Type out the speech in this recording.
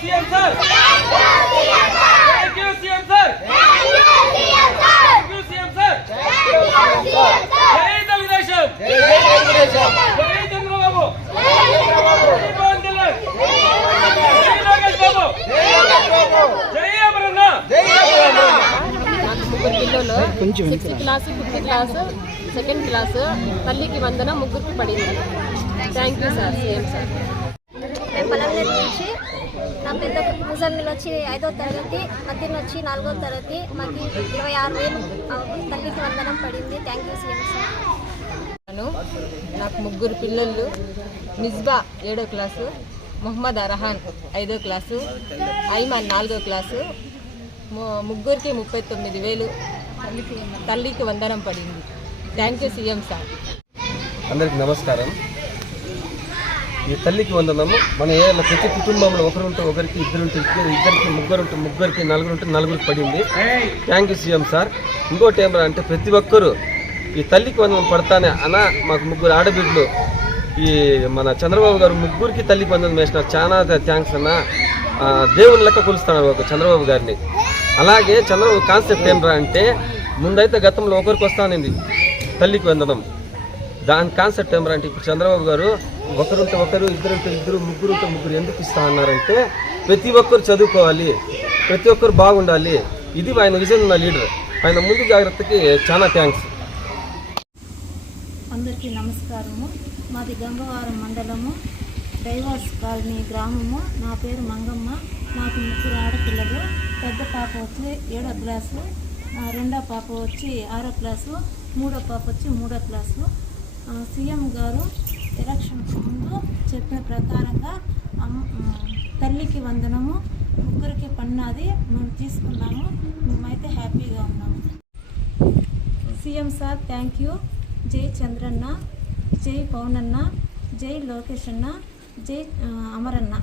CM sir thank you CM sir thank you CM sir జై తెలుగుదేశం జై చంద్రబాబు జై పవన్ కళ్యాణ్ జై లోకేష్ బాబు జై అమరన్న ముగ్గురు పిల్లలు 6th class 5th class 2nd class తల్లికి వందన ముగ్గురికి పడింది. Thank you sir CM sir. నేను పలంనేరు నుంచి నా పెద్ద ముజమ్మిల్ వచ్చి 5వ తరగతి, మధ్యన వచ్చి 4వ తరగతి. మాకు 26,000 తల్లికి వందనం పడింది. Thank you CM sir. నాకు ముగ్గురు పిల్లలు, మిస్బా 7వ క్లాసు, మొహమ్మద్ అర్హాన్ 5వ క్లాసు, ఐమాన్ 4వ క్లాసు. ముగ్గురికి 39,000 తల్లికి వందనం పడింది. Thank you CM sir. అందరికి నమస్కారం. ఈ తల్లికి వందనము మన ఏళ్ళ ప్రతి కుటుంబంలో ఒకరుంటే ఒకరికి, ఇద్దరుంటే ఇద్దరికి, ముగ్గురుంటే ముగ్గురికి, నలుగురుంటే నలుగురికి పడింది. Thank you CM sir. ఇంకోటి ఏమన్నా అంటే ప్రతి ఒక్కరూ ఈ తల్లికి వందనం పడతానే అన్న మాకు ముగ్గురు ఆడబిడ్డలు ఈ మన చంద్రబాబు గారు ముగ్గురికి తల్లికి వందనం వేసినారు. చాలా థ్యాంక్స్ అన్న. దేవుని లెక్క కొలుస్తాను ఒక చంద్రబాబు గారిని. అలాగే చంద్రబాబు కాన్సెప్ట్ ఏమరా అంటే ముందైతే గతంలో ఒకరికి వస్తానింది తల్లికి వందనం. దాని కాన్సెప్ట్ ఏమరా అంటే ఇప్పుడు చంద్రబాబు గారు ఒకరుంటే ఒకరు, ఇద్దరుంటే ఇద్దరు, ముగ్గురుంటే ముగ్గురు ఎందుకు ఇస్తా అన్నారంటే ప్రతి ఒక్కరు చదువుకోవాలి, ప్రతి ఒక్కరు బాగుండాలి. ఇది ఆయన విజన్ ఉన్న లీడర్. ఆయన ముందు జాగ్రత్తకి చాలా థ్యాంక్స్. అందరికీ నమస్కారము. మాది గంగవరం మండలము, డైవర్స్ కాలనీ గ్రామము. నా పేరు మంగమ్మ. నాకు ముగ్గురు ఆడపిల్లలు. పెద్ద పాప వచ్చి 7వ క్లాసు, రెండో పాప వచ్చి 6వ క్లాసు, మూడో పాప వచ్చి 3వ క్లాసు. సీఎం గారు ఎలక్షన్కి ముందు చెప్పిన ప్రకారంగా తల్లికి వందనము ముగ్గురికి పన్నది మేము తీసుకున్నాము. మేమైతే హ్యాపీగా ఉన్నాము. CM sir thank you. జై చంద్రన్న, జై పవనన్న, జై లోకేష్ అన్న, జై అమరన్న.